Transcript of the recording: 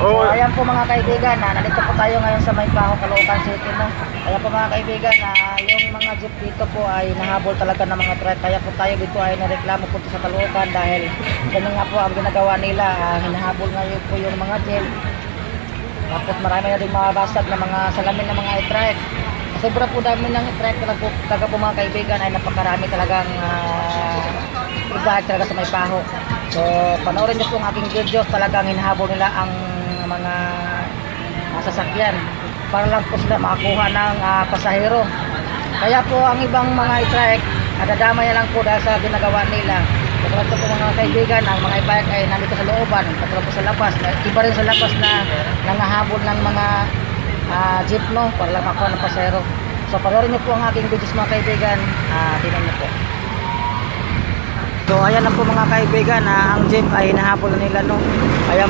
Oo. So ayan po mga kaibigan, nandito po tayo ngayon sa Maypaho, Caloocan City, no. Ayan po mga kaibigan, yung mga jeep dito po ay nahabol talaga ng mga truck. Kaya po tayo dito ay nareklamo po sa Caloocan dahil ganun nga po ang ginagawa nila, hinahabol ngayon po yung mga jeep. Tapos marami na din mabasag na mga salamin ng mga truck. Sobra po dami ng truck talaga po mga kaibigan, ay napakarami talagang ibahag talaga sa Maypaho. So panoorin niyo po ang aking video, talagang hinahabol nila ang mga sasakyan para lang po sila makakuha ng pasahero. Kaya po ang ibang mga truck nadadamay na lang po dahil sa ginagawa nila. Katulad po mga kaibigan, ang mga bike ay nandito sa looban, katulad po sa labas. Iba rin sa labas na nangahabol ng mga jeep, no, para lang makuha ng pasahero. So panoorin niyo po ang aking videos mga kaibigan, tingnan niyo po. So ayan na po mga kaibigan, ang jeep ay hinahabol na nila, no. Ayan